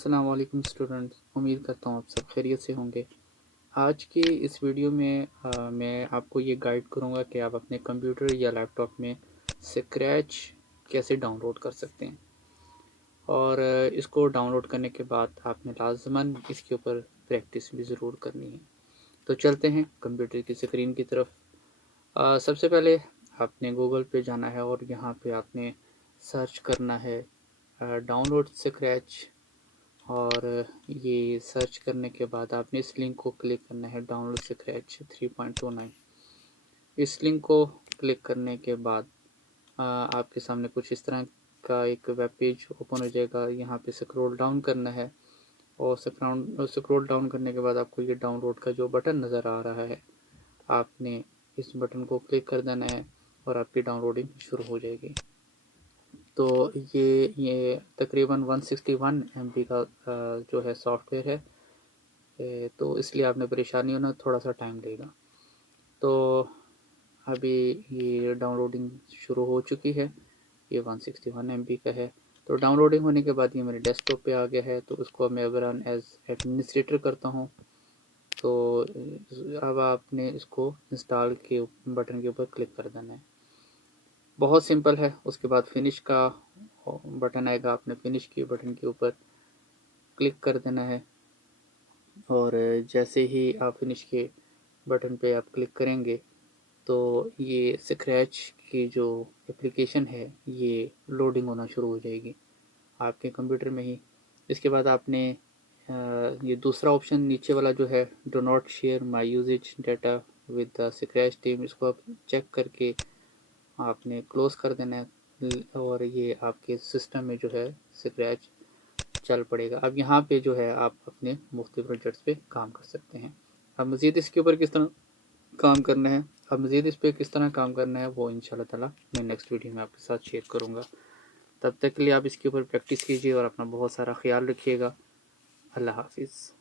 अस्सलाम वालेकुम स्टूडेंट्स, उम्मीद करता हूँ आप सब खैरियत से होंगे। आज की इस वीडियो में मैं आपको ये गाइड करूँगा कि आप अपने कंप्यूटर या लैपटॉप में स्क्रैच कैसे डाउनलोड कर सकते हैं और इसको डाउनलोड करने के बाद आपने लाज़िमन इसके ऊपर प्रैक्टिस भी ज़रूर करनी है। तो चलते हैं कंप्यूटर की स्क्रीन की तरफ। सबसे पहले आपने गूगल पे जाना है और यहाँ पे आपने सर्च करना है डाउनलोड स्क्रैच। और ये सर्च करने के बाद आपने इस लिंक को क्लिक करना है, डाउनलोड स्क्रैच 3.29। इस लिंक को क्लिक करने के बाद आपके सामने कुछ इस तरह का एक वेब पेज ओपन हो जाएगा। यहाँ पे स्क्रॉल डाउन करना है और स्क्रॉल डाउन करने के बाद आपको ये डाउनलोड का जो बटन नज़र आ रहा है, आपने इस बटन को क्लिक कर देना है और आपकी डाउनलोडिंग शुरू हो जाएगी। तो ये तकरीबन 161 MB का जो है सॉफ्टवेयर है, तो इसलिए आपने परेशानी होना, थोड़ा सा टाइम लेगा। तो अभी ये डाउनलोडिंग शुरू हो चुकी है, ये 161 MB का है। तो डाउनलोडिंग होने के बाद ये मेरे डेस्कटॉप पे आ गया है, तो उसको मैं अब रन एज एडमिनिस्ट्रेटर करता हूँ। तो अब आपने इसको इंस्टॉल के बटन के ऊपर क्लिक कर देना है, बहुत सिंपल है। उसके बाद फिनिश का बटन आएगा, आपने फिनिश के बटन के ऊपर क्लिक कर देना है और जैसे ही आप फिनिश के बटन पे आप क्लिक करेंगे तो ये स्क्रैच की जो एप्लीकेशन है ये लोडिंग होना शुरू हो जाएगी आपके कंप्यूटर में ही। इसके बाद आपने ये दूसरा ऑप्शन नीचे वाला जो है, do not share my usage data with the scratch team, इसको आप चेक करके आपने क्लोज कर देना है और ये आपके सिस्टम में जो है स्क्रैच चल पड़ेगा। अब यहाँ पे जो है आप अपने मुख्तलिफ प्रोजेक्ट्स पे काम कर सकते हैं। अब मज़ीद इसके ऊपर किस तरह काम करना है, अब मज़ीद इस पर किस तरह काम करना है, वो इंशाल्लाह ताला मैं नेक्स्ट वीडियो में आपके साथ शेयर करूँगा। तब तक के लिए आप इसके ऊपर प्रैक्टिस कीजिए और अपना बहुत सारा ख्याल रखिएगा। अल्लाह हाफिज़।